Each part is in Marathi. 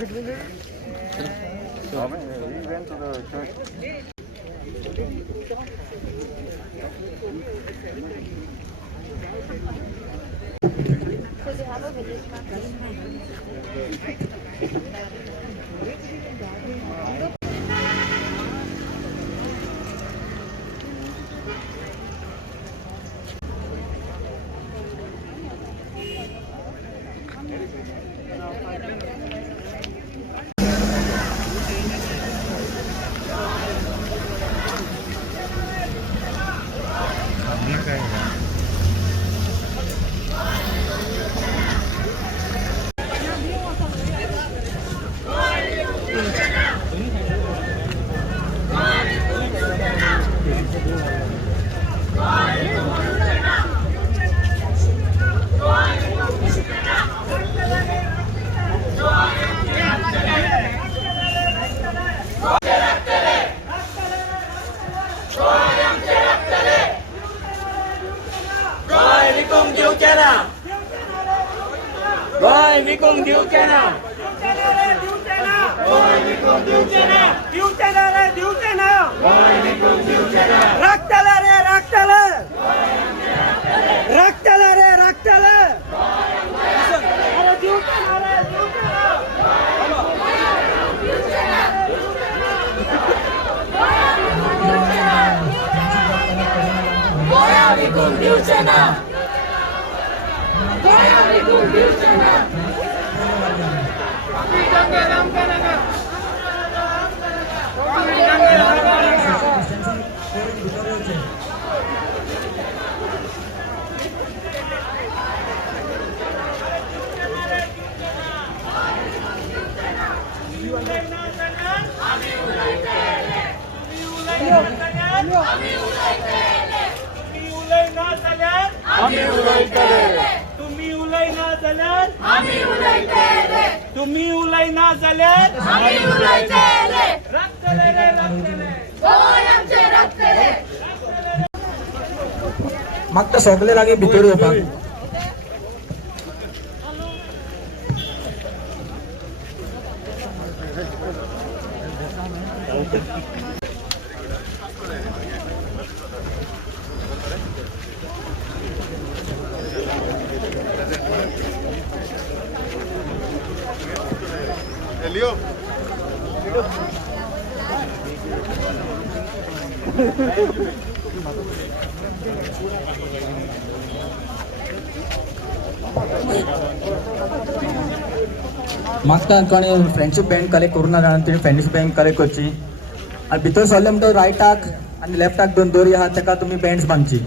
He went to the church. So they have a village market. तुम्ही उलायना जाल्यार आम्ही उलायतले रक्तले रे रक्तले गोंय आमचे रक्तले म्हाका सगळे लागीं भितर येवपाक Leo. म्हाका कोणी फ्रेंडशिप बँड कलेक्ट करूं ना जाणां तुमी फ्रेंडशिप बँड कलेक्ट करची आनी भितर सरले म्हणटकीर रायटाक आनी लेफ्टाक दोन दोरी आहा ताका तुमी bands बांदची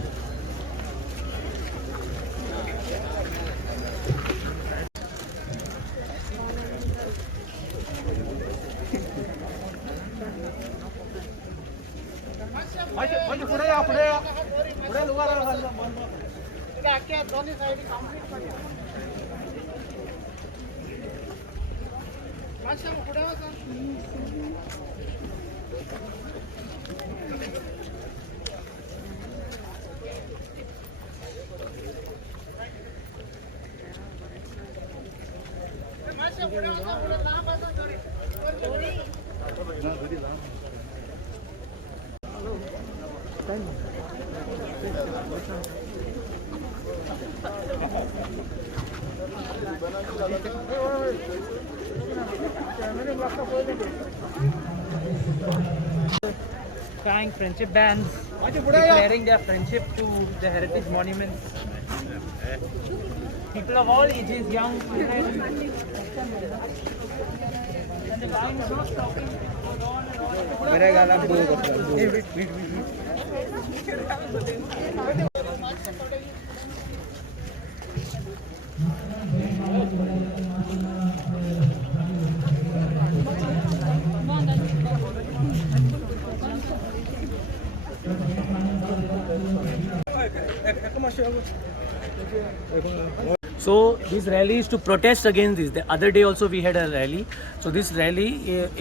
Flying friendship bands, declaring their friendship to the heritage monuments. People of all ages, young, children. And the line is not stopping. So this rally is to protest against this. The other day also we had a rally. So this rally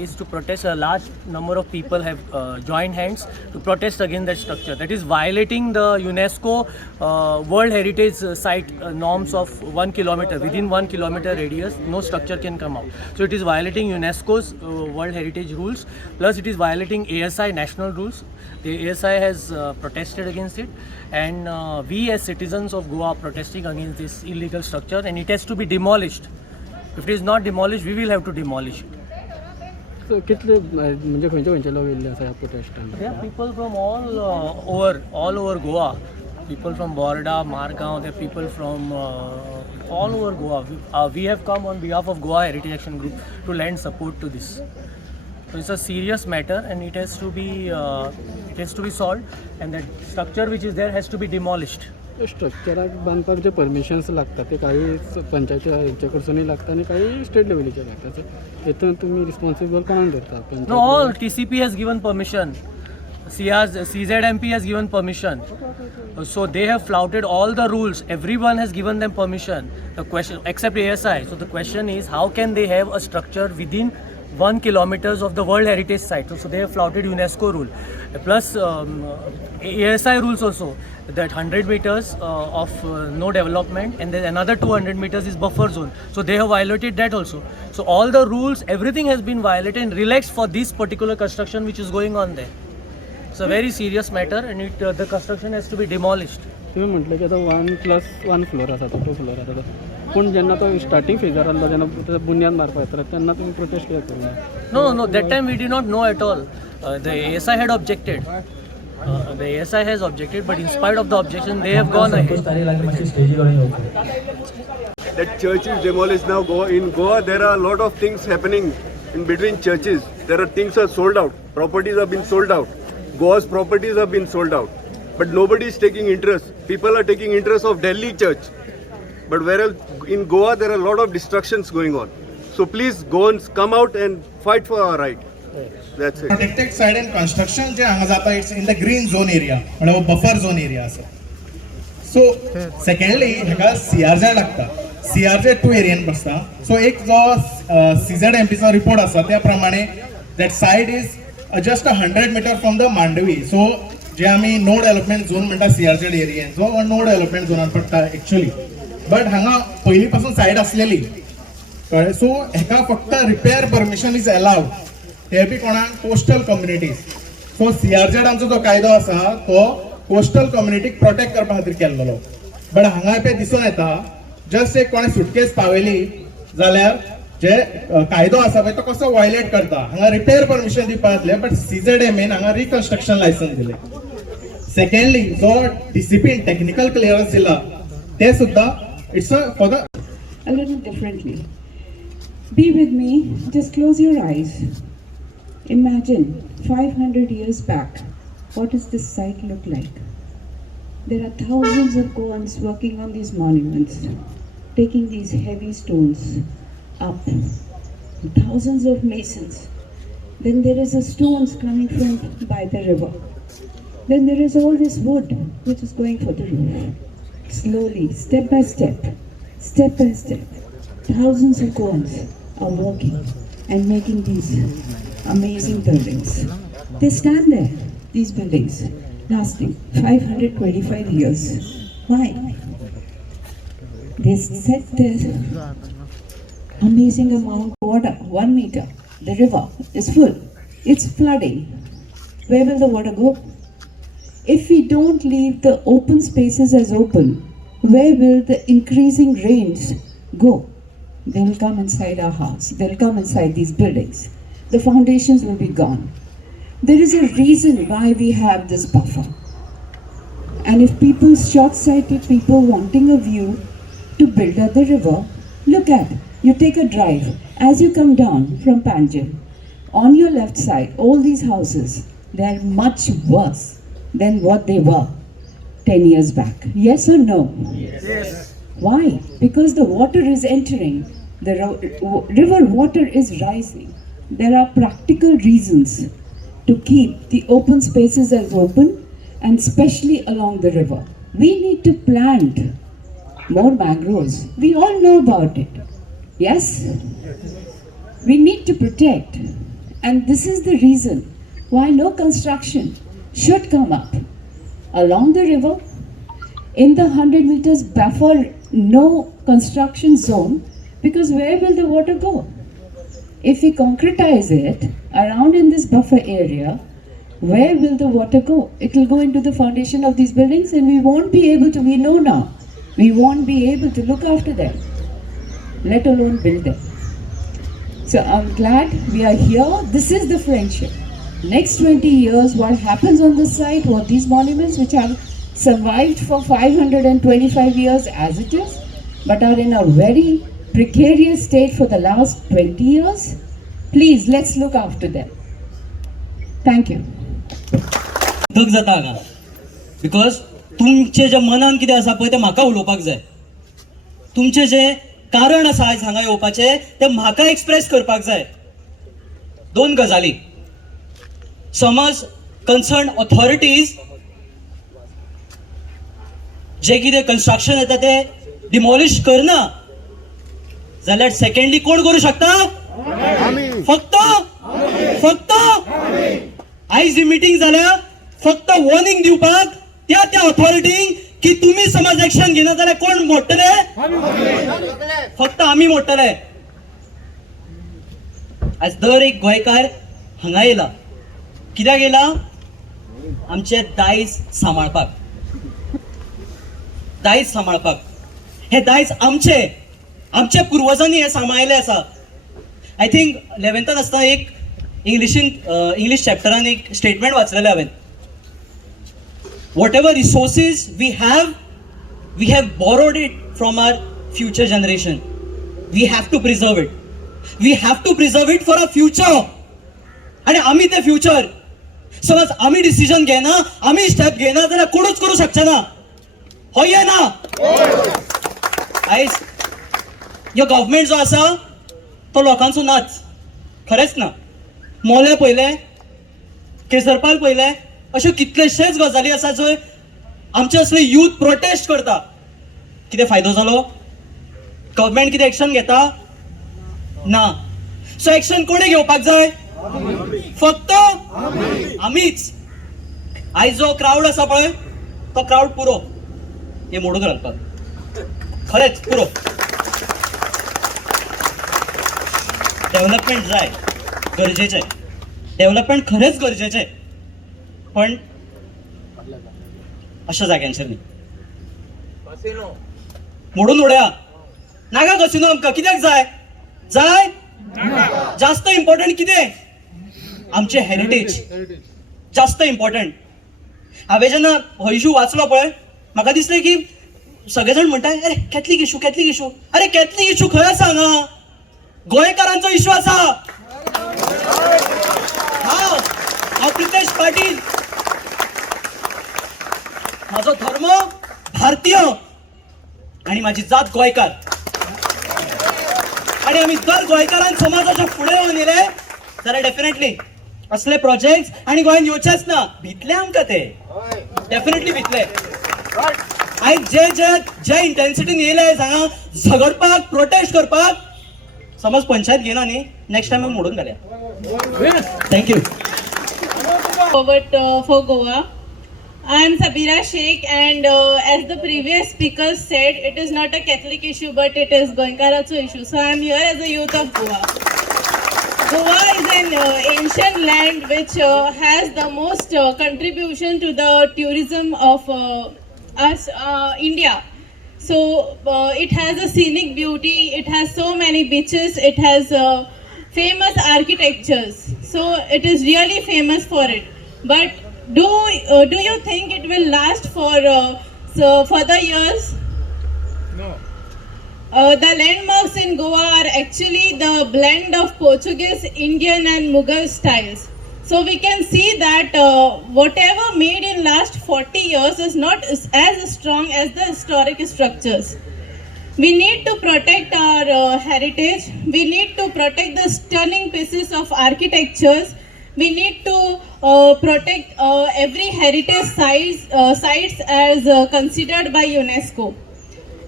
is to protest. A large number of people have joined hands to protest against that structure. That is violating the UNESCO World Heritage Site norms of 1 kilometer. Within 1 kilometer radius, no structure can come out. So it is violating UNESCO's World Heritage rules. Plus it is violating ASI national rules. The ASI has protested against it, and we as citizens of Goa are protesting against this illegal structure, and it has to be demolished. If it is not demolished, we will have to demolish it. So कितले म्हणजे खंयचे लोक येयल्ले आसा ह्या प्रोटेस्टांक? There are people from all over Goa. People from Borda, Margaon. There are people from all over Goa. We have come on behalf of Goa Heritage Action Group to lend support to this. So it's a serious matter, and it has to be solved, and that structure which is there has to be demolished. स्ट्रक्चराक बांदपाक जे परमिशन्स लागतात ते काही पंचायतीच्या हेंचे कडसूनय लागता आणि काही स्टेट लेवलीचे लागता. हेतून तुमी रिस्पॉन्सिबल कोणाक धरता? No, all TCP has given permission. CZMP has given permission. So they have flouted all the rules. Everyone has given them permission. The question, except ASI. So the question is, how can they have a structure within 1 kilometers of the World Heritage Site? So they have flouted UNESCO rule. Plus ASI rules also, that 100 meters of no development, and then another 200 meters is buffer zone. So they have violated that also. So all the rules, everything has been violated and relaxed for this particular construction which is going on there. It's a very serious matter, and the construction has to be demolished. तुम्ही म्हटलं की आता 1+1 फ्लोर आसा तो 2 फ्लोर आसा तो, पूण जेन्ना तो स्टार्टींग फेजार आसलो जेन्ना बुन्याद मारपाक येता तेन्ना तुमी प्रोटेस्ट कित्याक करना? No, that time we did not know at all. The ASI had objected. The ASI has objected, but in spite of the objection, they have gone ahead. That church is demolished now. In Goa, there are a lot of things happening in between churches. There are things are sold out. Properties have been sold out. Goa's properties have been sold out. But nobody is taking interest. People are taking interest of Delhi church. But whereas in Goa, there are a lot of destructions going on. So please, Goans, come out and fight for our right. That's it. Protected side and construction जे हांगा जाता, it's in the green zone area, मतलब buffer zone area आसा. So secondly, हांगा CRZ लागता. CRZ 2 एरियन बसता. So एक जो CZMP चा report आसा त्या प्रमाणे that side is just 100 meter from the Mandavi. So जे आमी no development zone म्हणटा CRZ एरियन, जो no development zone पडटा actually. But हांगा पयली पासून साइड आसलेली. So हाका फक्त repair permission is allowed. ते बी कोणाक कोस्टल कम्युनिटीज. सो CRZ आमचो जो कायदो आसा तो कोस्टल कम्युनिटीक प्रोटेक्ट करपा खातीर केल्लो. बट हांगा पे दिसून येता जस्ट एक कोणे सुटकेस पावयली जाल्यार जे कायदो आसा पळय तो कसो वायलेट करता. हांगा रिपेर परमिशन दिवपा जातले, बट CZMAन हांगा रिकन्स्ट्रक्शन लायसन्स दिले. सेकंडली जो DCPन टेक्निकल क्लियरन्स दिला ते सुद्धा it's for the a little differently. Be with me, just close your eyes. Imagine 500 years back, what does this site look like? There are thousands of Goans working on these monuments, taking these heavy stones up. Thousands of masons. Then there is a stones coming from by the river. Then there is all this wood which is going for the roof. Slowly, step by step, thousands of Goans are working and making these amazing buildings. They stand there, these buildings, lasting 525 years. Why? They set this amazing amount of water, 1 meter. The river is full. It's flooding. Where will the water go? If we don't leave the open spaces as open, where will the increasing rains go? They will come inside our house. They'll come inside these buildings. The foundations will be gone. There is a reason why we have this buffer. And if people, short-sighted people wanting a view to build at the river, look at, you take a drive. As you come down from Panjim, on your left side, all these houses, they are much worse than what they were 10 years back. Yes or no? Yes. Why? Because the water is entering. The river water is rising. There are practical reasons to keep the open spaces as open, and especially along the river. We need to plant more mangroves. We all know about it. Yes? We need to protect. And this is the reason why no construction should come up along the river in the 100 meters buffer, no construction zone, because where will the water go? If we concretize it around in this buffer area, where will the water go? It will go into the foundation of these buildings, and we won't be able to, we know now, we won't be able to look after them, let alone build them. So I'm glad we are here. This is the friendship. Next 20 years, what happens on the site, what these monuments which have survived for 525 years as it is, but are in a very precarious state for the last 20 years, please, let's look after them. Thank you. दग जाता हांगा बिकॉज तुमचे जे मनान कितें आसा पळय तें म्हाका उलोवपाक जाय. तुमचे जे कारण आसा आयज हांगा येवपाचें तें म्हाका एक्सप्रेस करपाक जाय. दोन गजाली. समज कन्सर्न ऑथॉरिटीज जे कितें कन्स्ट्रक्शन येता तें डिमॉलिश करना जाल्यार सेकंडली कोण करू शकता? फक्त आयज ही मिटींग जाल्या फक्त वॉर्निंग दिवपाक त्या ऑथॉरिटींक की तुम्ही समज एक्शन घेना जाल्यार कोण मोडटले? फक्त आमी मोडटले. आज दर एक गोंयकार हांगा येला. कित्याक येला? आमचे दायज सांबाळपाक. हे दायज आमच्या पुर्वजांनी हे सांबाळले आसा. आय थिंक 11th आसतना एक इंग्लिश चॅप्टरान एक स्टेटमेंट वाचलेलें हांवें. whatever resources we have borrowed it from our future generation. We have to preserve it. We have to preserve it for our future. आणि आम्ही ते फ्युचर समज आम्ही डिसिजन घेना, आम्ही स्टेप घेना जाल्यार कोणूच करू शकचे ना. होय ना? आयज ह्यो गव्हर्मेंट जो आसा तो लोकांचो नाच. खरेंच ना. मोले पयले, केसरपाल पयले, अश्यो कितलेशेच गजाली आसा जंय आमचे असले यूथ प्रोटेस्ट करता. कितें फायदो जालो? गव्हर्मेंट कितें एक्शन घेता? ना. सो एक्शन कोणी घेवपाक जाय? फक्त आमीच. आयज जो क्राउड आसा पळय तो क्राउड पुरो हे मोडून घालपाक. खरेंच पुरो. डेव्हलपमेंट जाय, गरजेचें. डेव्हलपमेंट खरेंच गरजेचें. पण अशा जाग्यांचेर न्ही. मोडून उडया नाका कसिनो. आमकां कित्याक जाय? जास्त इम्पॉर्टंट कितें? आमचे हेरिटेज जास्त इम्पॉर्टंट. हांवें जेन्ना हो इशू वाचलो पळय म्हाका दिसलें की सगळे जाण म्हणटाय अरे कॅथलीक इशू. अरे कॅथलीक इशू खंय आसा? हांगा गोंयकारांचो इशू आसा. हांव प्रितेश पाटील. माझो धर्म भारतीय आणि माझी जात गोंयकार. आणि आम्ही दर गोंयकारान समाजाच्या फुडें येवन येले जाल्यार डेफिनेटली असले प्रोजेक्ट्स आणि गोंयान येवचेच ना. भितले आमकां ते. डेफिनेटली भितले. आयज जे इंटेन्सिटीन येयले हांगा झगडपाक, प्रोटेस्ट करपाक, समज पंचायत घेना न्ही नेक्स्ट टायम आमी मोडून घालया. Thank you. Forward for Goa. I am Sabira Sheikh, and as the previous speaker said, it is not a Catholic issue, but it is Goinkaracho issue. So I am here as a youth of Goa. Goa is an ancient land which has the most contribution to the tourism of us, India. So it has a scenic beauty. It has so many beaches. It has famous architectures. So it is really famous for it. But do you think it will last for further years? No. The landmarks in Goa are actually the blend of Portuguese, Indian and Mughal styles. So we can see that whatever made in last 40 years is not as strong as the historic structures. We need to protect our heritage. We need to protect the stunning pieces of architectures. We need to protect every heritage sites as considered by UNESCO.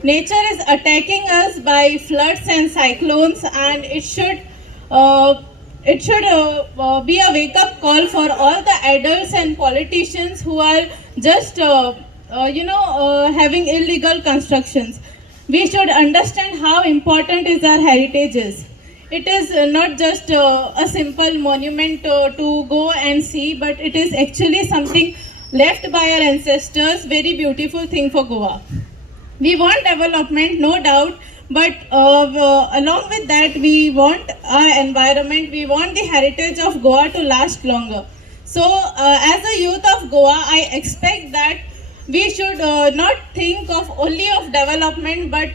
nature is attacking us by floods and cyclones, and it should be a wake-up call for all the adults and politicians who are just having illegal constructions. We should understand how important is our heritages. It is not just a simple monument to go and see, but it is actually something left by our ancestors, very beautiful thing for Goa. We want development, no doubt, but along with that, we want our environment, we want the heritage of Goa to last longer. So, as a youth of Goa, I expect that we should not think of only of development, but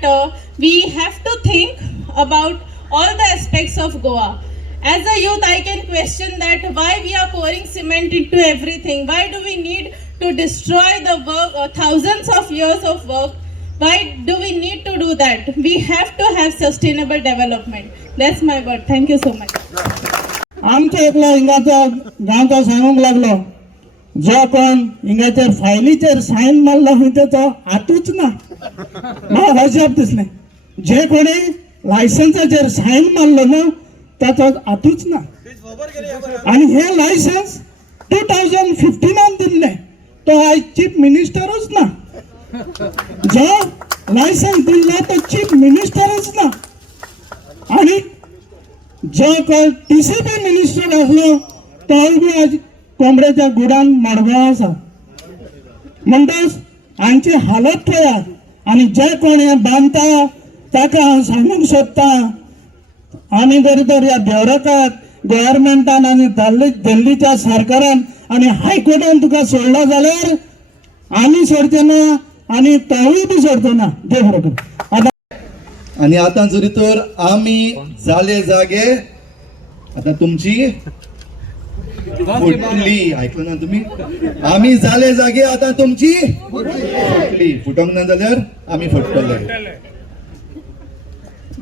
we have to think about all the aspects of Goa. As a youth, I can question that why we are pouring cement into everything. Why do we need to destroy the work, thousands of years of work? Why do we need to do that? We have to have sustainable development. That's my word. Thank you so much. आमच्या एकलो हिंगाचो गांवचो सांगूंक लागलो, जो कोण हिंगाचेर फायलीचेर सायन मारला खंय तेचो हातूच ना. म्हाका अजाप दिसलें, जे कोणी लायसन्साचेर सायन मारलो न्हू ताचो हातूच ना. आनी हे लायसन्स 2015 दिल्लें, तो आयज चीफ मिनिस्टरूच ना. जो लायसन्स दिल्लो तो चीफ मिनिस्टरूच ना. आनी जो कोण TCP मिनिस्टर आसलो तोय बी आज कोंबड्याच्या गुडान मडगांव आसा. म्हणटच हांची हालत पळयात. आनी जे कोण हें बांदता ताका हांव सांगूंक सोदतां, आमी तर ह्या देवरकात गव्हर्मेंटान आनी दिल्लीच्या सरकारान आनी हायकोर्टान तुका सोडला जाल्यार आमी सोडचे ना आनी तोय बी सोडचो ना. देव बरो करूं. आणि आता जरी तर आम्ही झाले जागे, आता तुमची फुटली, ऐकलं ना तुम्ही? आम्ही झाले जागे, आता तुमची फुटली. फुटोंक ना जाल्यार आम्ही फुटतले.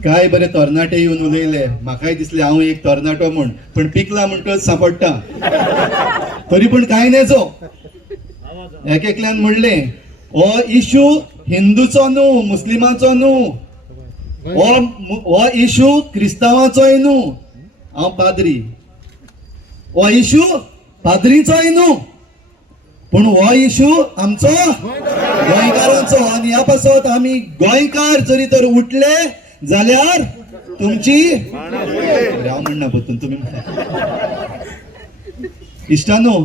काय बरे तरणाटे येऊन उलयले. म्हाकाय दिसले हांव एक तरणाटो म्हण, पण पिकला म्हणटच सापडटा. तरी पण काय नजो, एकल्यान म्हणले हो इशू हिंदूचो न्हू, मुस्लिमाचो न्हू, हो इशू क्रिस्तावाचोय न्हू. हांव पाद्री, हो इशू पाद्रीचोय न्हू, पण हो इशू आमचो गोंयकारांचो. आनी ह्या पासत आमी गोंयकार जरी तर उठले जाल्यार तुमची हांव म्हणना पतून तुम्ही इश्टानो,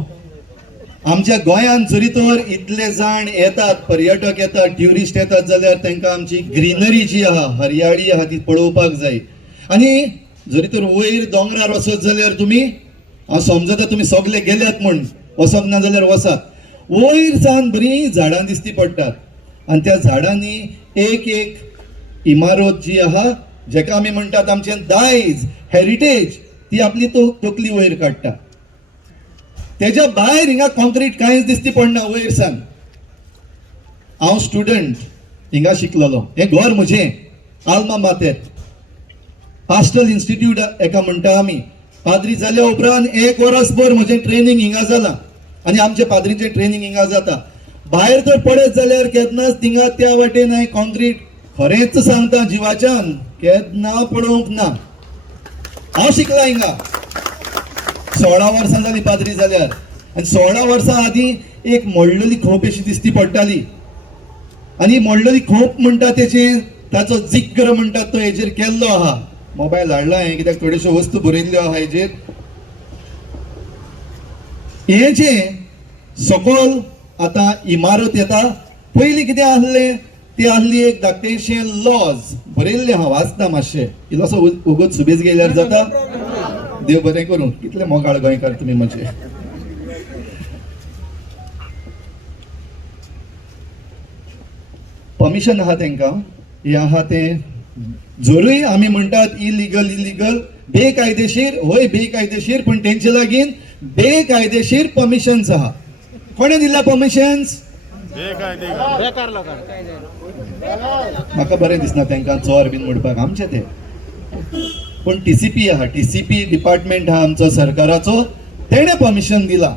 आमच्या गोंयांत जरी तर इतले जाण येतात, पर्यटक येतात, ट्युरिस्ट येतात जाल्यार तांकां आमची ग्रीनरी जी आहा, हरियाळी आहा ती पळोवपाक जाय. आनी जरी तर वयर दोंगरार वचत जाल्यार तुमी, हांव समजता तुमी सगळे गेल्यात म्हण, वचप ना जाल्यार वसात. वयर सावन बरी झाडां दिसती पडटात. आनी त्या झाडांनी एक एक इमारत जी आहा, जेका आमी म्हणटात आमचे दायज, हेरिटेज, ती आपली तकली वयर काडटा. तेच्या भायर हिंगा कॉन्क्रीट कांयच दिसती पडना वयर सान. हांव स्टुडंट हिंगा शिकलोलो. हे घर म्हजें, आल्मा मातेर, पास्टल इन्स्टिट्यूट एका म्हणटा आमी. पाद्री जाल्या उपरांत 1 वर्सभर म्हजें ट्रेनिंग हिंगा जालां आनी आमचे पाद्रीचें ट्रेनिंग हिंगा जाता. भायर तर पडत जाल्यार केन्नाच थिंगा त्या वाटेन हांवें कॉन्क्रीट, खरेंच सांगता जिवाच्यान, केन्ना पळोवंक ना. हांव शिकला हिंगा 16 वर्सां जाली पाद्री जाल्यार. आनी 16 वर्सां आदीं एक मोडलेली खोप अशी दिसती पडटाली. आनी मोडलेली खोप म्हणटा तेचेर ताचो जिक्र म्हणटा तो हेजेर केल्लो आहा. मोबायल हाडला हांवें, कित्याक थोड्योश्यो वस्तू बरयल्ल्यो आहा हेजेर. हे जे सकयल आतां इमारत येता, पयलीं कितें आसलें, ती आसली एक धाकटेशें लॉज बरयल्लें आहा, वाचता मातशें. इल्लोसो उगोच सुबेज गेल्यार जाता. देव बरें करूं. कितले मोगाळ गोंयकार तुमी म्हजे. परमिशन आहा तांकां, हें आहा तें जरूय आमी म्हणटात इलिगल, बेकायदेशीर. होय बेकायदेशीर, पण तेंचे लागीं बेकायदेशीर परमिशन्स आहा. कोणें दिल्या परमिशन्स? म्हाका बरें दिसना तांकां चोर बीन म्हणपाक, आमचें तें. पण TCP आहा, TCP डिपार्टमेंट आहा आमचो सरकाराचो, तेणे परमिशन दिला.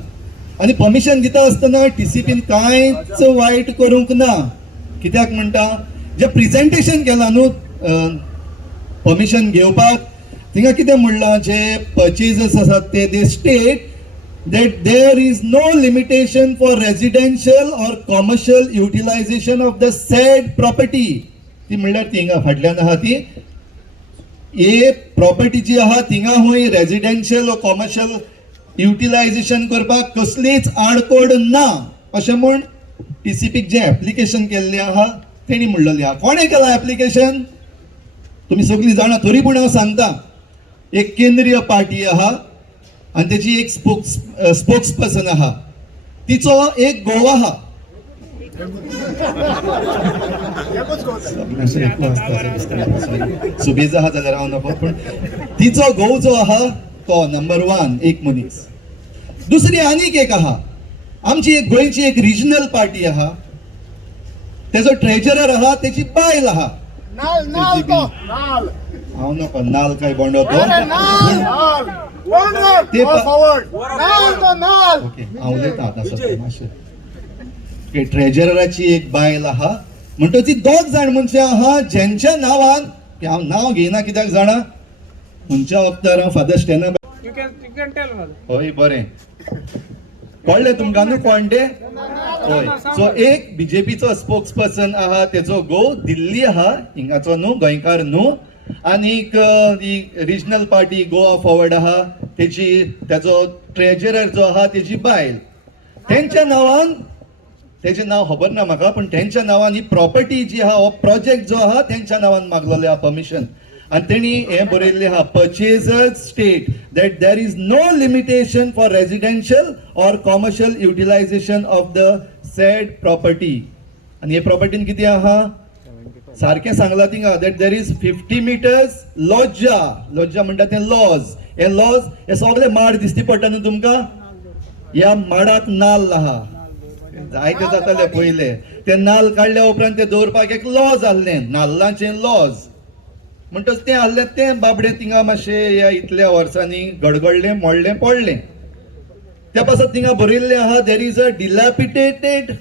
आनी परमिशन दिता आसतना TCPन कांयच वायट करूंक ना. कित्याक म्हणटा, जे प्रेजेंटेशन केला न्हू परमिशन घेवपाक, थिंगा कितें म्हणलां जे परचेजर्स आसात ते दे state that there is no limitation for residential or commercial utilization of the said property. ती म्हणल्यार थिंगा फाटल्यान आहा ती ए प्रॉपर्टी जी आहा थिंगा हुंय रेजिडेंशियल और कॉमर्शियल युटिलायझेशन करपाक कसलीच आडकोड ना अशें म्हूण टीसीपीक जे एप्लिकेशन केल्लें आहा तेणी म्हणलेलें आहा. कोणें केलां एप्लिकेशन तुमी सगळीं जाणा, तरी पूण हांव सांगता. एक केंद्रीय पार्टी आहा आणि त्याची एक स्पोक्स पर्सन आहा, तिचो एक घोव आहा. सुबेज आहा जाल्यार हांव नको, पण तिचो घोव जो आहा तो नंबर 1 एक मनीस. दुसरी आनीक एक आहा, आमची एक गोंयची एक रिजनल पार्टी आहा, तेजो ट्रेजरर आहा, तेची बायल आहा. हांव नको नाल काय बोंडो तो ओके हांव उलयता आतां सध्या मातशें. ट्रेजरराची एक बायल आहा, म्हणटच ती दोग जाण मनशां आहा ज्यांच्या नांवान, की हांव नांव घेयना कित्याक जाणा, खंयच्या वक्तार हांव फादर स्टेना हय बरें कळ्ळें तुमकां न्हू कोण ते. हय सो एक बीजेपीचो स्पोक्स पर्सन आहा, तेजो घोव दिल्ली आहा, हिंगाचो न्हू, गोंयकार न्हू. आनीक रिजनल पार्टी गोवा फॉरवर्ड आहा, तेजो ट्रेजरर जो आहा तेजी बायल. तेंच्या नांवान, तेजें नांव खबर ना म्हाका, पण तेंच्या नांवान ही प्रॉपर्टी जी आहा, हो प्रोजेक्ट जो आहा तेंच्या नांवान मागलेलें आहा परमिशन. आणि तेणी हें बरयल्लें आहा, purchasers state that there is no limitation for residential or commercial utilisation of the said property. आनी हे प्रॉपर्टीन कितें आहा सारकें सांगलां थिंगा दॅट देर इज 50 meters लॉजा. लॉजा म्हणटा तें लॉज. हे लॉज हे सगळे माड दिसती पडटा न्हू तुमकां, ह्या माडाक नाल्ल आहा, जायते जाताले पयले. ते नाल्ल काडल्या उपरांत ते दवरपाक एक लॉज आहलें, नाल्लांचें लॉज म्हणटच तें आहलें तें बाबडें थिंगा मातशें ह्या इतल्या वर्सांनी गडगडलें, मोडलें, पडलें. त्या पासत थिंगा बरयल्लें आहा देर इज अ डिलॅपिडेटेड,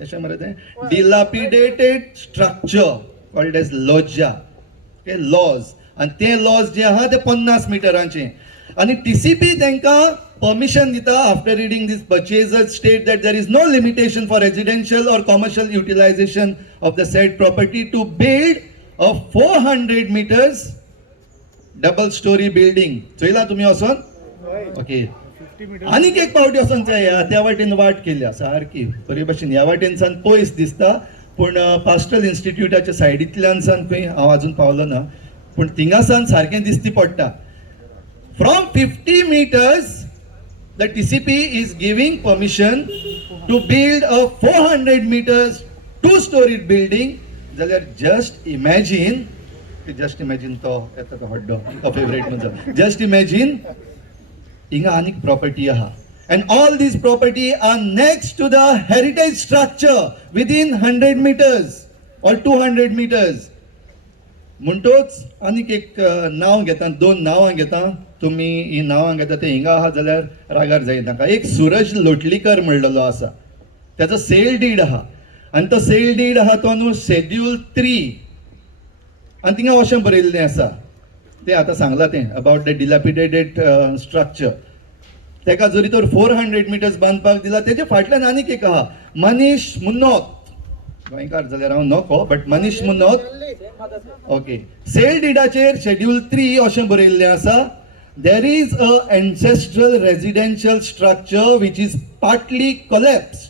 कशें मरे तें, डिलॅपिडेटेड स्ट्रक्चर कॉल्ड एज लॉजा, ओके लॉज. आनी ते लॉज जे आहा ते 50 मिटरांचे. आनी टीसीपी तांकां परमिशन दिता after reading this purchasers state that there is no limitation for residential or commercial utilisation of the said property to build a 400 meters double storey building. चोयला तुमी वचोन ओके. आनीक एक पावटी वचोन त्या वाटेन वाट केल्या सारकी बरे भशेन, ह्या वाटेन सान पयस दिसता, पूण पास्टल इन्स्टिट्यूटाच्या सायडींतल्यान सान खंय हांव अजून पावलो ना, पूण थिंगा सान सारकें दिसती पडटा. From 50 meters the TCP is giving permission to build a 400 meters two-storied building. जाल्यार जस्ट इमॅजिन तो येता तो हड्डो तो फेवरेट म्हणटा, जस्ट इमॅजिन हिंगा आनीक प्रॉपर्टी आहा. And all these property are next to the heritage structure within 100 meters or 200 meters. म्हणटोच आनीक एक नांव घेता, 2 नांवां घेता. तुमी ही नांवां घेता ते हिंगा आहा जाल्यार रागार जायनाका. एक सूरज लोटलीकर म्हणलेलो आसा, त्याचो सेल डीड आहा, आनी तो सेल डीड आहा तो न्हू शेड्यूल 3. आनी थिंगा अशें बरयल्लें आसा, तें आतां सांगलां तें अबाउट द डिलॅपिडेटेड स्ट्रक्चर. तेका जरी तर 400 meters बांदपाक दिला, तेजे फाटल्यान आनीक एक आहा, मनीश मुनोत, गोंयकार जाल्यार हांव नको, but Manish Munot okay. Sale डिडाचेर शेड्यूल 3 अशें बरयल्लें आसा, there is a ancestral residential structure which is partly collapsed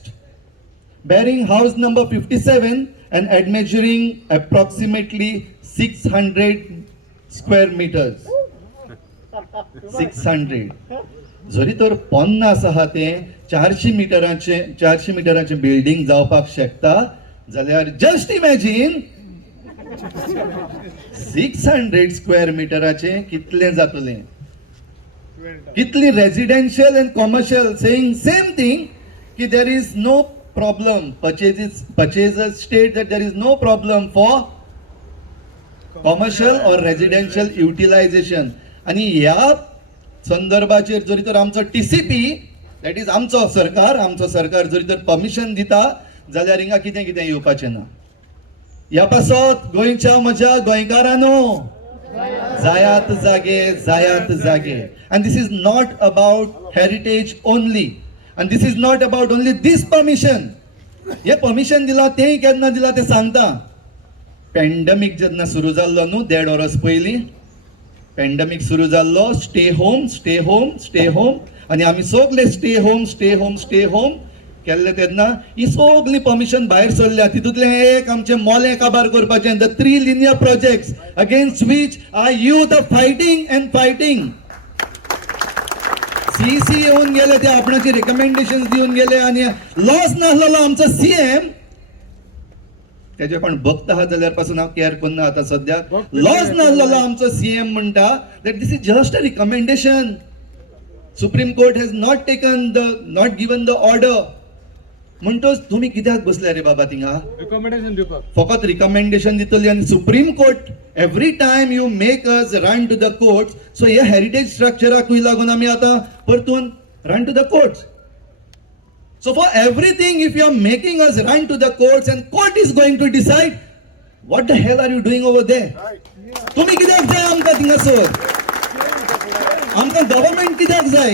bearing house number 57 and admeasuring approximately 600 square meters. 600 जरी तर 50 आहा तें 400 मिटरांचे बिल्डिंग जावपाक शकता, जाल्यार जस्ट इमॅजिन 600 स्क्वेअर मिटराचें कितलें जातलें. कितली residential and commercial saying same thing की there is no problem. Purchasers state that there is no problem for commercial or residential utilization. आणि ह्या संदर्भाचेर जरी तर आमचो टीसीपी दॅट इज आमचो सरकार जरी तर परमिशन दिता जाल्यार हिंगा कितें येवपाचें ना. ह्या पासत गोंयच्या म्हज्या गोंयकारांनो, जायात जागे and this is not about heritage only and this is not about only this permission. हे परमिशन दिला तेय केन्ना दिला ते सांगता. पॅन्डेमिक जेन्ना सुरू जाल्लो न्हू 1.5 वर्स पयलीं, पॅन्डेमिक सुरू जाल्लो, स्टे होम आनी आमी सगळे स्टे होम केल्ले तेन्ना ही सगळी परमिशन भायर सरल्या. तितूंतले एक आमचे मोले काबार करपाचें, the 3 linear projects against which our youth are fighting. CC येऊन गेले, ते आपणाची रिकमेंडेशन दिवन गेले आनी लॉस नासलेलो आमचो CM तेजे पण भक्त आहा जाल्यार पासून हांव केअर करना. आतां सद्याक लॉस नासलेलो आमचो CM म्हणटा that this is just a recommendation. Supreme court has not given the order. म्हणटोच तुम्ही कित्याक बसल्या रे बाबा थिंगा? रिकमेंडेशन दिवपाक फकत रिकमेंडेशन दितली आनी supreme court every time you make us run to the courts. So हे हेरिटेज स्ट्रक्चराकूय लागून आमी आतां परतून run to the courts. So for everything, if you are making us run to the courts and court is going to decide, what the hell are you doing over there? तुम्ही कित्याक जाय आमकां थिंगासर? आमकां गव्हर्नमेंट कित्याक जाय?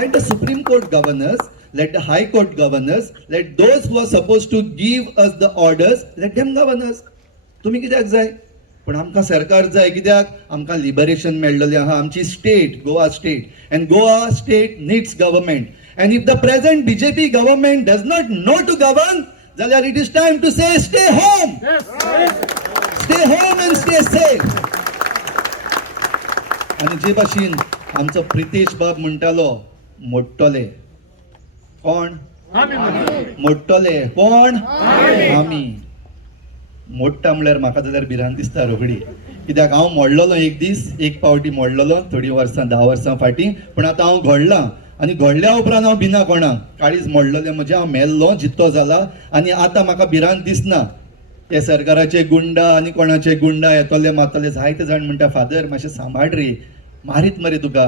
Let the Supreme Court govern us, let the High Court govern us, let those who are supposed to give us the orders, let them govern us. तुम्ही कित्याक जाय? पण आमकां सरकार जाय कित्याक? आमकां लिबरेशन मेळ्ळलें आहा. आमची state, Goa state, and Goa state needs government. And if the present BJP government does not know to govern, then it is time to say stay home. Stay home and stay safe. आणि जे भाशेन आमचो प्रितेश बाब म्हणटालो, मोडटले कोण? मोडटले कोण? आमी. मोडटा म्हळ्यार म्हाका जाल्यार भिरांत दिसता रोखडी. कित्याक हांव मोडलेलो एक दीस, एक पावटी मोडलेलो थोडी वर्सां 10 वर्सां फाटीं. पण आतां हांव घडलां आनी घडल्या उपरांत हांव भिना कोणाक. काळीज मोडलेले म्हजे, हांव मेल्लो, जित्तो जाला आनी आतां म्हाका भिरांत दिसना. ते सरकाराचे गुंडा आनी कोणाचे गुंडा येतले मातले. जायते जाण म्हणटा फादर मातशें सांबाळ रे, मारीत मरे तुका.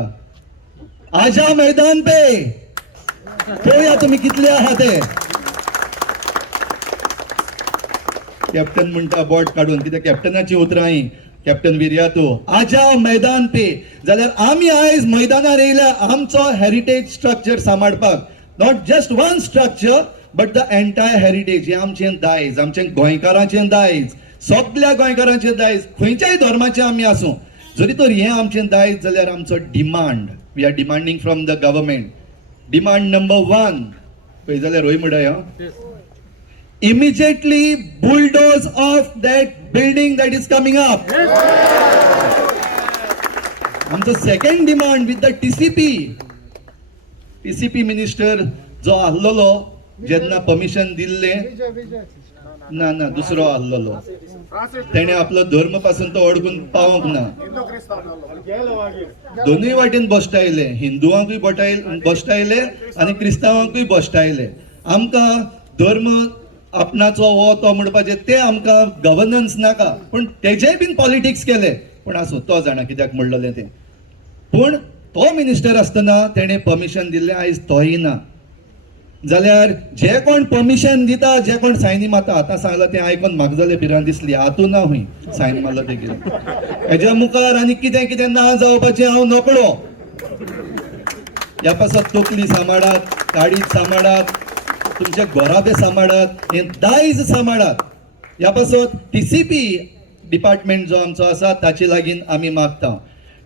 आजा मैदान पे पळोवया तुमी कितले आहा ते. कॅप्टन म्हणटा बोट काडून, कित्याक कॅप्टनाची उतरां ही. कॅप्टन विर्यातो आजा मैदान पे. जाल्यार आमी आयज मैदानार येयल्या आमचो हेरिटेज स्ट्रक्चर सांबाळपाक. Not just one structure but the entire heritage. हे आमचें दायज, आमचें गोंयकारांचें दायज, सगळ्या गोंयकारांचें दायज, खंयच्याय धर्माचें आमी आसूं. जरी तर हें आमचें दायज जाल्यार आमचो demand, we are demanding from the government. Demand number 1 पळय जाल्यार रोय म्हणय, immediately bulldoze off that building that is coming up. आमचो second demand with the TCP minister जो आसलोलो जेन्ना परमिशन दिल्ले, ना दुसरो आसलोलो, तेणे आपलो धर्म पासून तो अडकून पावोंक ना. दोनूय वाटेन बसटायले, हिंदुवांकूय बसटायले आनी क्रिस्तांवांकूय बसटायले. आमकां धर्म आपणाचो हो तो म्हणपाचे ते आमकां गव्हर्नन्स नाका, पण तेजेय बीन पॉलिटिक्स केले. पण आसूं, तो जाणा कित्याक म्हणलेलें तें. पूण तो मिनिस्टर आसतना तेणे परमिशन दिल्लें, आयज तोय ना. जाल्यार जे कोण परमिशन दिता, जे कोण सायनी मारता, आतां सांगलां तें आयकून म्हाका जाल्यार भिरांत दिसली. हातूं ना हूंय सायन मारलो ते कितें. हेज्या मुखार आनी कितें कितें ना जावपाचें हांव नकळो. ह्या पासत तकली सांबाळात, काळीज सांबाळात, तुमचे गोराबे सांबाळात, हे दायज सांबाळात. ह्या पासत TCP डिपार्टमेंट जो आमचो आसा ताचे लागीं आमी मागता,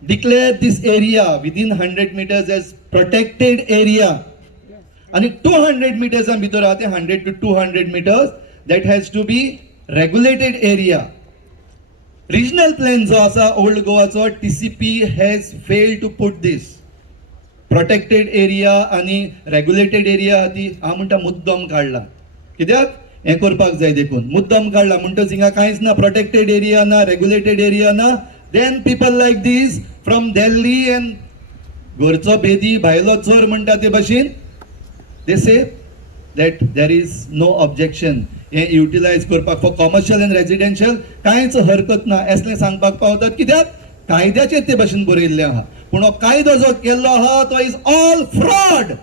declare this area within 100 meters as protected area. आणि 200 meters भितर आहा ते 100 to 200 meters that has to be regulated area. Regional plan जो आसा ओल्ड गोवाचो, TCP has failed to put this. Protected area आणि रेग्युलेटेड एरिया ती हांव म्हणटा मुद्दम काडला. कित्याक हें करपाक जाय देखून मुद्दम काडला. म्हणटच हिंगा कांयच ना, प्रोटेक्टेड एरिया ना, रेग्युलेटेड एरिया ना. Then people like this from Delhi and घरचो बेदी भायलो चोर म्हणटा ते भाशेन they say that there is no objection. हे युटिलायज करपाक फॉर कॉमर्शियल एंड रेजिडेन्शियल कांयच हरकत ना असलें सांगपाक पावतात. कित्याक कायद्याचेर ते भाशेन बरयल्लें आहा. पूण हो कायदो जो केल्लो आहा तो is all fraud,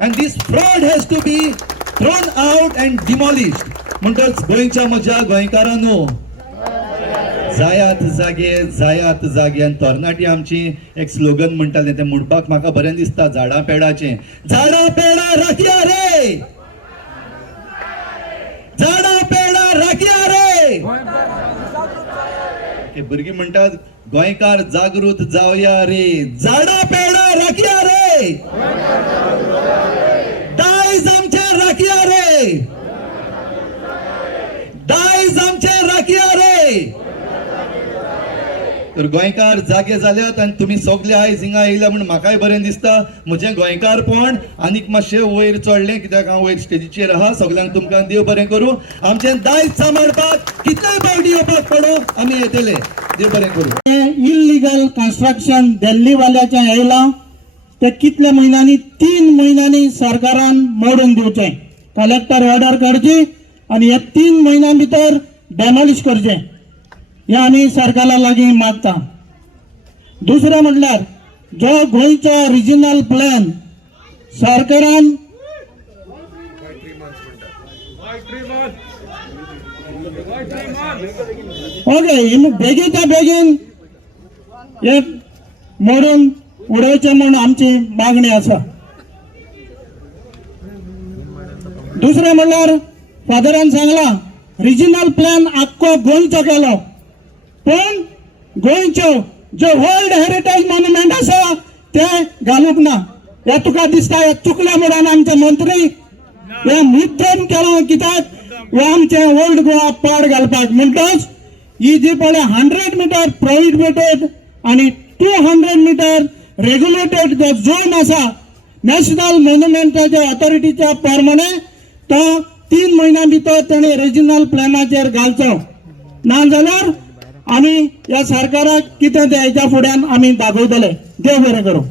and this fraud has to be thrown out and demolished. म्हणटच गोंयच्या म्हज्या गोंयकारांनो, जायात जागे आनी तरणाटी आमची एक स्लोगन म्हणटाले ते म्हणपाक म्हाका बरें दिसता, झाडां पेडाचें. झाडां पेडां राखया रे, झाडां पेडां राखया रे. ते भुरगीं म्हणटात गोंयकार जागृत जावया रे, झाडां पेडां राखया रे, दायज आमचे राखया रे, दायज आमचे राखया रे. तर गोंयकार जागे जाल्यात आनी तुमी सगळे आयज हिंगा येयला म्हण म्हाकाय बरें दिसता. म्हजें गोंयकारपण आनीक मातशें वयर चडलें, कित्याक हांव वयर स्टेजीचेर आहा. सगळ्यांक तुमकां देव बरें करूं. आमचें दायज सांबाळपाक कितलेय फावटी येवपाक पडो, आमी येतले. देव बरें करूं. इल्लिगल कन्स्ट्रक्शन दिल्लीवाल्याचें येयलां ते कितल्या म्हयन्यांनी, 3 म्हयन्यांनी सरकारान मोडून दिवचें. कलेक्टर ऑर्डर काडची आनी हे 3 म्हयन्यां भितर डॅमोलिश करचें, हे आमी सरकारा लागीं मागता. दुसरें म्हटल्यार जो गोंयचो रिजनल प्लॅन सरकारान ओके बेगीच्या बेगीन हे मोडून उडोवचें म्हूण आमची मागणी आसा. दुसरें म्हटल्यार फादरान सांगला रिजनल प्लॅन आख्खो गोंयचो केलो, पण गोंयच्यो ज्यो वर्ल्ड हेरिटेज मॉन्युमेंट आसा ते घालूंक ना. हे तुका दिसता हे चुकल्या म्हणून आमचे मंत्री हे मुद्दम केलो, कित्याक हे आमचे ओल्ड गोवा पाड घालपाक. म्हणटच ही जी पळय 100 मीटर प्रोहिबिटेड आणि 200 मीटर रेग्युलेटेड जो झोन आसा नॅशनल मॉन्युमेंटाच्या ऑथॉरिटीच्या प्रमाणे तो 3 म्हयन्यां भितर ताणें रिजनल प्लॅनाचेर घालचो, नाजाल्यार आमी ह्या सरकाराक कितें तें हेच्या फुड्यान आमी दाखयतले. देव बरें करूं.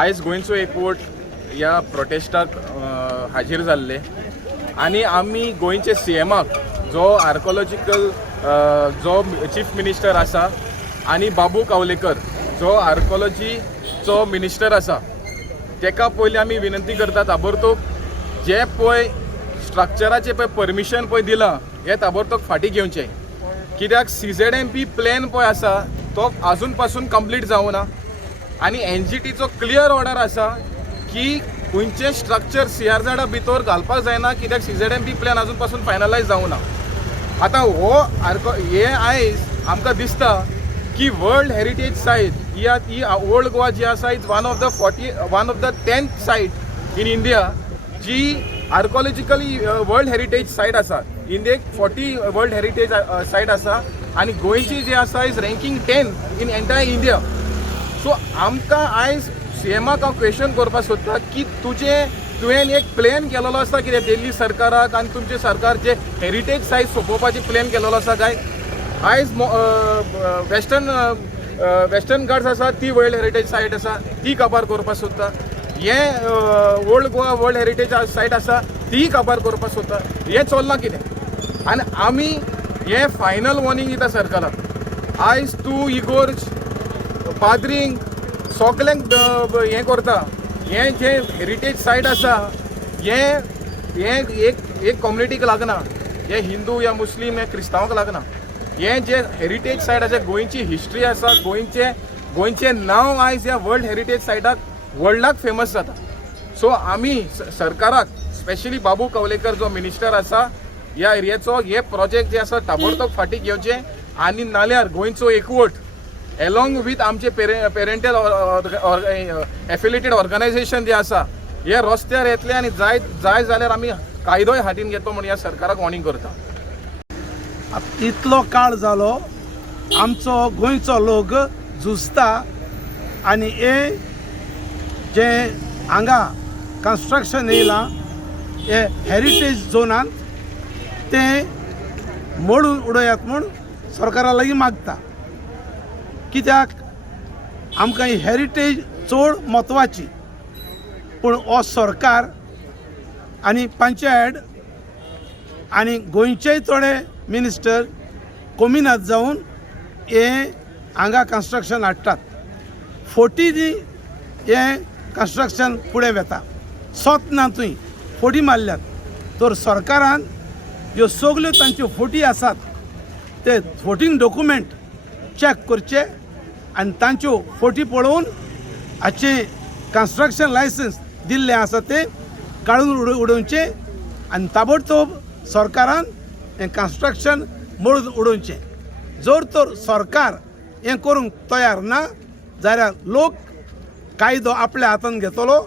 आयज गोंयचो एकवट ह्या प्रोटेस्टाक हाजीर जाल्ले आनी आमी गोंयचे सीएमाक जो आर्कोलॉजिकल जो चीफ मिनिस्टर आसा आनी बाबू कावलेकर जो आर्कोलॉजीचो मिनिस्टर आसा तेका पयलीं आमी विनंती करता ताबडतोब जे पळय स्ट्रक्चराचें पळय परमिशन पळय दिलां हें ताबडतोब फाटीं घेवचें, कित्याक CZMP प्लॅन पळय आसा तो आजून पासून कंप्लीट जावना आनी NGTचो क्लियर ऑर्डर आसा की खंयचें स्ट्रक्चर CRZ भितर घालपाक जायना, कित्याक CZMP प्लॅन आजून पासून फायनलायज जावना. आतां हे आयज आमकां दिसता की वर्ल्ड हेरिटेज सायट ही ओल्ड गोवा जी आसा is one of the 10th site in India जी आर्कोलॉजिकली वर्ल्ड हेरिटेज सायट आसा. इंडियेक 40 वर्ल्ड हेरिटेज सायट आसा आनी गोंयची जी आसा is ranking 10 in entire India. So आमकां आयज सीएमाक हांव क्वेश्चन करपाक सोदता की तुवें एक प्लॅन केलेलो आसा कितें दिल्ली सरकाराक आनी तुमचे सरकार जे हेरिटेज सायट सोंपोवपाची प्लॅन केलेलो आसा काय. आयज वेस्टर्न घाट्स आसा ती वर्ल्ड हेरिटेज सायट आसा ती काबार करपाक सोदता. हे old Goa world heritage site आसा ती काबार करपाक सोदता. हें चल्लां कितें आनी आमी हे फायनल वॉर्निंग दिता सरकाराक. आयज तूं इगोर्ज पाद्रींक सगल्यांक हें करता. हें जे हेरिटेज सायट आसा हें एक कम्युनिटीक लागना, हे हिंदू या मुस्लीम या क्रिस्तांवाक लागना. हें जे हेरिटेज सायट आसा गोंयची हिस्ट्री आसा, गोंयचें नांव आयज ह्या वर्ल्ड हेरिटेज सायटाक वर्ल्डाक फेमस जाता. सो आमी सरकाराक स्पेशली बाबू कावलेकर जो मिनिस्टर आसा ह्या एरियाचो हे प्रोजेक्ट जे आसा ताबडतोब फाटीं घेवचे आनी नाल्यार गोंयचो एकवट एलोंग वीथ आमचे पेरेंटल एफिलिएटेड ऑर्गनायझेशन जे आसा हे रस्त्यार येतले आनी जाय जाल्यार आमी कायदोय हातीन घेतो म्हणून ह्या सरकाराक वॉर्निंग करता. इतलो काळ जालो आमचो गोंयचो लोक झुजता आनी हे जे हांगा कन्स्ट्रक्शन येयलां हे हेरिटेज झोनांत ते मोडून उडयात म्हूण सरकारा लागीं मागता. कित्याक आमकां ही हेरिटेज चड म्हत्वाची. पूण हो सरकार आनी पंचायत आनी गोंयचेय थोडे मिनिस्टर कोमिनात जावन हे हांगा कन्स्ट्रक्शन हाडटात. 40 हे कन्स्ट्रक्शन फुडें वेता. सोत ना थंय 40 मारल्यात. तर सरकारान ह्यो सगल्यो तांच्यो 40 आसात ते 40 डॉक्युमेंट चॅक करचे आनी तांच्यो 40 पळोवन हाचे कन्स्ट्रक्शन लायसन्स दिल्ले आसा ते काडून उडोवचे आनी ताबडतोब सरकारान हें कन्स्ट्रक्शन मोडून उडोवचें. जर तर सरकार हें करूंक तयार ना जाल्यार लोक कायदो आपल्या हातान घेतलो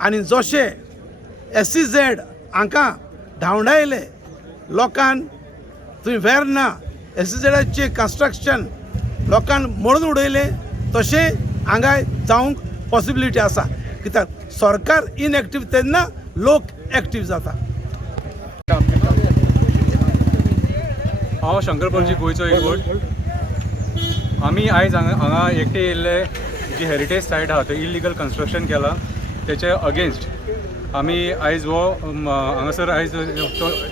आनी जशे SEZ हांकां धांवडायले लोकांन थंय वेर ना SEZचे कन्स्ट्रक्शन लोकांन मोडून उडयले तशें हांगा जावंक पॉसिबिलिटी आसा. कित्याक सरकार इनएक्टीव तेन्ना लोक एक्टीव जाता. हांव शंकरपणजी गोंयचो एकवट. आमी आयज हांगा एकटे येयल्ले जी हेरिटेज सायट आहा थंय इलिगल कन्स्ट्रक्शन केलां तेचे अगेन्स्ट आमी आयज हो हांगासर आयज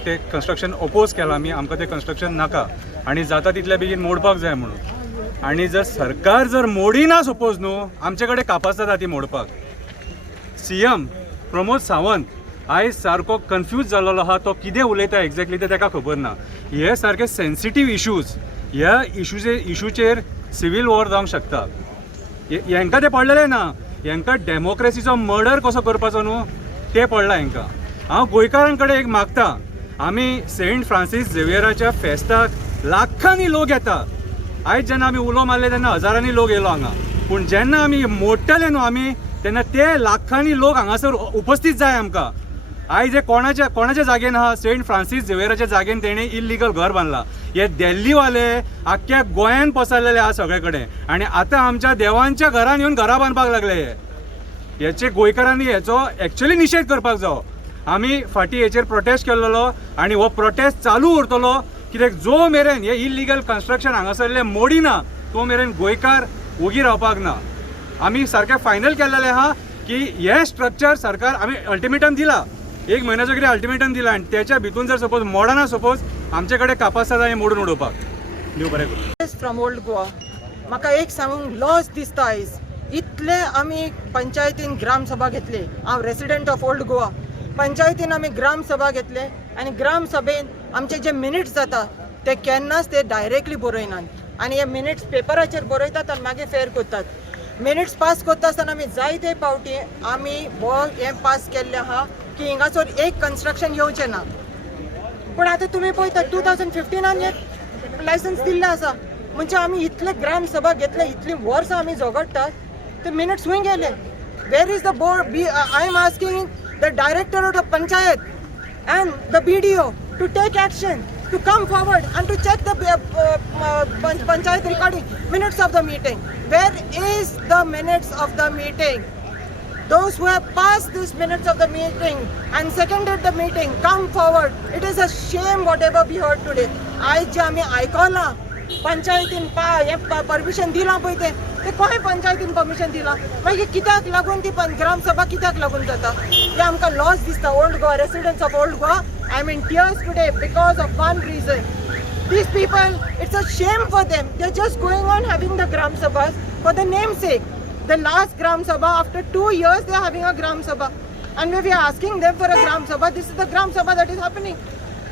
ते कन्स्ट्रक्शन ओपोज केलां. आमी आमकां तें कन्स्ट्रक्शन नाका आनी जाता तितल्या बेगीन मोडपाक जाय म्हणून. आनी जर सरकार जर मोडिना सपोज न्हू आमचे कडेन कापासीटी आसा ती मोडपाक. CM प्रमोद सावंत आयज सारको कन्फ्यूज जाल्लो आहा. तो कितें उलयता एक्झॅक्टली तें ताका खबर ना. हे सारके सेन्सिटीव इश्यूज ह्या इश्यूचेर सिवील वॉर जावंक शकता. हांकां तें पडलेलें ना. हांकां डेमोक्रेसीचो मर्डर कसो करपाचो न्हू तें पडलां हांकां. हांव गोंयकारां कडेन एक मागता. आमी सेंट फ्रांसीस झेवियराच्या फेस्ताक लाखांनी लोक येता. आयज जेन्ना आमी उलो मारले तेन्ना हजारांनी लोक येयलो हांगा. पूण जेन्ना आमी मोडटले न्हू आमी तेन्ना ते लाखांनी लोक हांगासर उपस्थित जाय आमकां. आयज हे कोणाच्या जागेन आहा. सेंट फ्रांसीस झेवियराच्या जागेन तेणें इल्लिगल घर बांदलां. हे दिल्लीवाले आख्ख्या गोंयान पसरलेले आहा सगळे कडेन आनी आतां आमच्या देवांच्या घरान येवन घरां बांदपाक लागले. हेचे गोंयकारांनी हेचो एक्चुअली निशेध करपाक जायो. आमी फाटीं हेचेर प्रोटेस्ट केल्लो आनी हो प्रोटेस्ट चालू उरतलो. कित्याक जो मेरेन हे इल्लिगल कन्स्ट्रक्शन हांगासरले मोडिना तो मेरेन गोंयकार ओगी रावपाक ना. आमी सारकें फायनल केल्लेलें आहा की हे स्ट्रक्चर सरकार आमी अल्टिमेटम दिला. 1 म्हयन्याचो कितें अल्टिमेटम दिला आनी तेच्या भितून जर सपोज मोडना सपोज आमचे कडेन कापास आसा हें मोडून उडोवपाक. देव बरें करूं. फ्रॉम ओल्ड गोवा म्हाका एक सांगूंक लॉस दिसता आयज. इतले आमी पंचायतीन ग्राम सभा घेतली. हांव रेसिडेंट ऑफ ओल्ड गोवा. पंचायतीन आमी ग्राम सभा घेतले आनी ग्राम सभेन आमचे जे मिनिट्स जाता ते केन्नाच ते डायरेक्टली बरयनात आनी हे मिनिट्स पेपराचेर बरयतात आनी मागीर फेर करतात. मिनिट्स पास करता आसतना आमी जायते फावटी आमी हें पास केल्लें आहा की हिंगासर एक कन्स्ट्रक्शन येवचें ना. पूण आतां तुमी पळयता 2015 एक लायसन्स दिल्लें आसा. म्हणजे आमी इतले ग्राम सभा घेतले इतलीं वर्सां आमी झगडटात ते मिनिट्स हूंय गेले. Where is the board? I am asking the director of the panchayat and the BDO to take action, to come forward and to check the panchayat recording minutes of the meeting. Where is the minutes of the meeting? Those who have passed these minutes of the meeting and seconded the meeting, come forward. It is a shame whatever we heard today. आज जे आम्ही आयकला पंचायतीन परमिशन दिला पळय ते खंय पंचायतीन परमिशन दिला मागीर कित्याक लागून ती ग्राम सभा कित्याक लागून जाता हे आमकां लॉस दिसता. Old Goa residents of old Goa, I am in tears today because of one reason. These people, it's a shame for them. They're just going on having the Gram Sabhas for the namesake. The last Gram Sabha, after 2 years, they're having a Gram Sabha. And when we are asking them for a Gram Sabha, this is the Gram Sabha that is happening.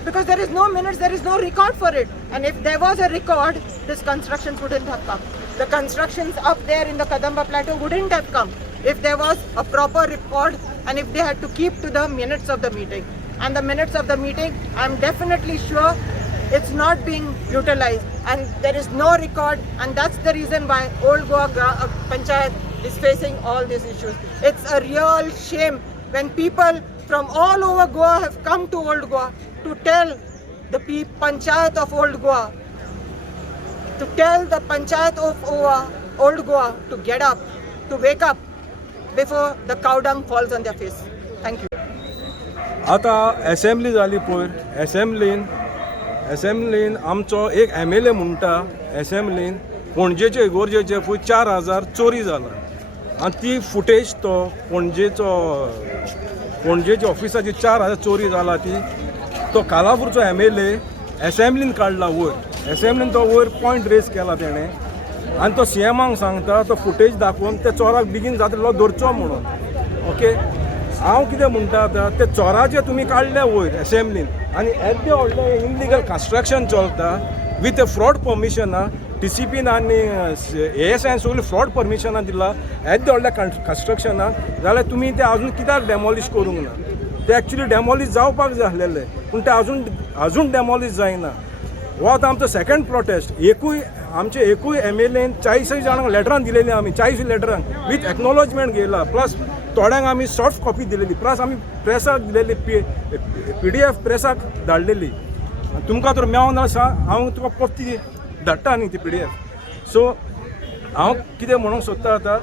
Because there is no minutes, there is no record for it. And if there was a record, this construction wouldn't have come. The constructions up there in the Kadamba Plateau wouldn't have come if there was a proper record and if they had to keep to the minutes of the meeting. And the minutes of the meeting, I'm definitely sure it's not being utilized and there is no record, and that's the reason why Old Goa Panchayat is facing all these issues. It's a real shame when people from all over Goa have come to Old Goa to tell the Panchayat of Old Goa to tell the Panchayat of Old Goa to get up, to wake up before the cow dung falls on their face. Thank you. आता असेंब्ली जाली पयर असेंब्लीन आमचो एक MLA म्हणटा असेंब्लीन पणजेचे गोरजेचे पळय 4000 चोरी जाला आनी ती फुटेज तो पणजेच्या ऑफिसाची 4000 चोरी जाला ती तो कालापूरचो MLA असेंब्लीन काडला वयर असेंब्लीन तो वयर पॉयंट रेज केला तेणें आनी तो CMाक सांगता तो फुटेज दाखोवन त्या चोराक बेगीन जातलो धरचो म्हणून ओके हांव कितें म्हणटा आतां ते चोराचे तुमी काडले वयर असेंब्लीन आनी येदे व्हडले इनलिगल कन्स्ट्रक्शन चलता विथ फ्रॉड परमिशनां TCPन आनी ASIन सगळीं फ्रॉड परमिशनां दिला येदे व्हडल्या कन्स्ट्रक्शनाक जाल्यार तुमी ते आजून कित्याक डेमॉलिश करूंक ना ते एक्चुली डेमॉलिश जावपाक जाय आसलेले पूण ते आजून डेमॉलिश जायना हो आतां आमचो सेकंड प्रोटेस्ट आमचे एकूय MLAन 40 जाणांक लेटरां दिलेलीं आमी 40 लेटरां विथ एक्नॉलेजमेंट घेयला प्लस थोड्यांक आमी सॉफ्ट कॉपी दिलेली प्लस आमी प्रेसाक दिलेली PDF प्रेसाक धाडलेली तुमकां तर मेळना हांव तुका परती धाडटा न्ही ती PDF सो हांव कितें म्हणूंक सोदता आतां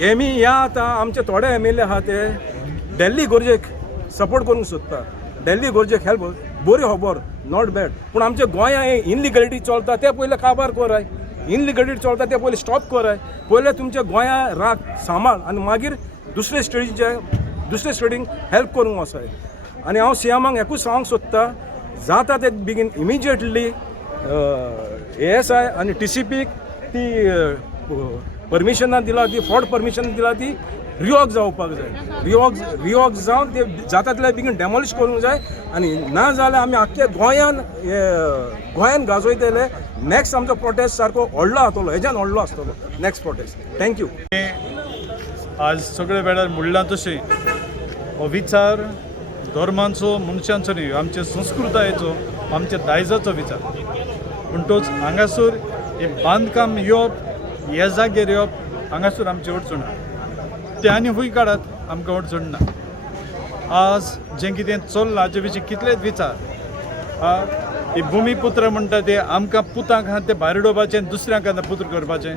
ह्या आतां आमचे थोडे MLA आहा ते दिल्ली गोरजेक सपोर्ट करूंक सोदता दिल्ली गोरजेक हेल्प बरी खबर नॉट बॅड पूण आमच्या गोंयांत इनलिगलिटी चलता ते पयले काबार कराय इनलिगलिटी चलता ते पयले स्टॉप कराय पयले तुमच्या गोंयांत राग सांबाळ आनी मागीर दुसरे स्टेटींक हेल्प करूंक वचाय आनी हांव CMाक एकूच सांगूंक सोदता जाता ते बेगीन इमिजिएटली ASI आनी TCPक ती परमिशनां दिला ती फ्रॉड परमिशन दिला ती रिवॉक जावपाक जाय रिवॉक जावन ते जाता तितले बेगीन डेमॉलिश करूंक जाय आनी ना जाल्यार आमी आख्ख्या गोंयान गाजयतले नेक्स्ट आमचो प्रोटेस्ट सारको व्हडलो जातलो हेज्यान व्हडलो आसतलो नेक्स्ट प्रोटेस्ट थँक्यू आज सगळे वेळार म्हणलां तशें हो विचार धर्मांचो मनशांचो न्ही आमचे संस्कृतायेचो आमच्या दायजाचो विचार पूण तोच हांगासर हे बांदकाम येवप ह्या जाग्यार येवप हांगासर आमचें अडचण ते आनी खूंय काळात आमकां अडचण ना आज जें कितें चल्लां हाचे विशीं कितलेच विचार हे भुमिपुत्र म्हणटा ते आमकां पुतांक आहा ते भायर उडोवपाचें दुसऱ्यांक आतां पुत्र करपाचें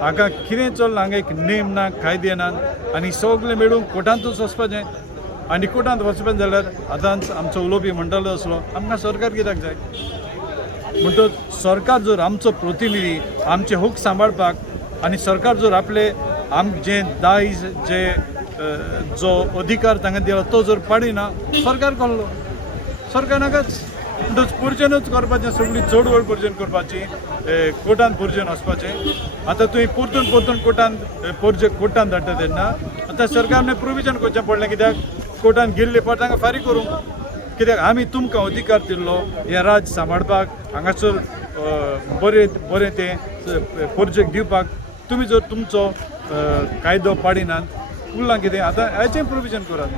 हाका कितें चल्लां हांगा एक नेम ना कायदे नात आनी सगळें मेळून कोर्टांतूच वचपाचें आनी कोर्टांत वचपाचें जाल्यार आतांच आमचो उलोवपी म्हणटालो असलो आमकां सरकार कित्याक जाय म्हणटच सरकार जर आमचो प्रतिनिधी आमचे हूक सांबाळपाक आनी सरकार जर आपले जे दायज जे जो अधिकार तांकां दिला तो जर पाडिना सरकार कहलो सरकाराकच म्हणटच पुर्जनूच करपाचें सगळीं चड व्हड पुर्जन करपाची कोर्टांत पुर्जन वचपाचें आतां तुवें परतून कोर्टांत धाडटा तेन्ना आतां सरकारने प्रोविजन करचें पडलें कित्याक कोर्टांत गेल्ले पाट तांकां फारीक करूंक कित्याक आमी तुमकां अधिकार दिल्लो हें राज्य सांबाळपाक हांगासर बरें तें प्रोजेक्ट दिवपाक तुमी जर तुमचो कायदो पाडिनात उरलां कितें आतां हेचें प्रोविजन करात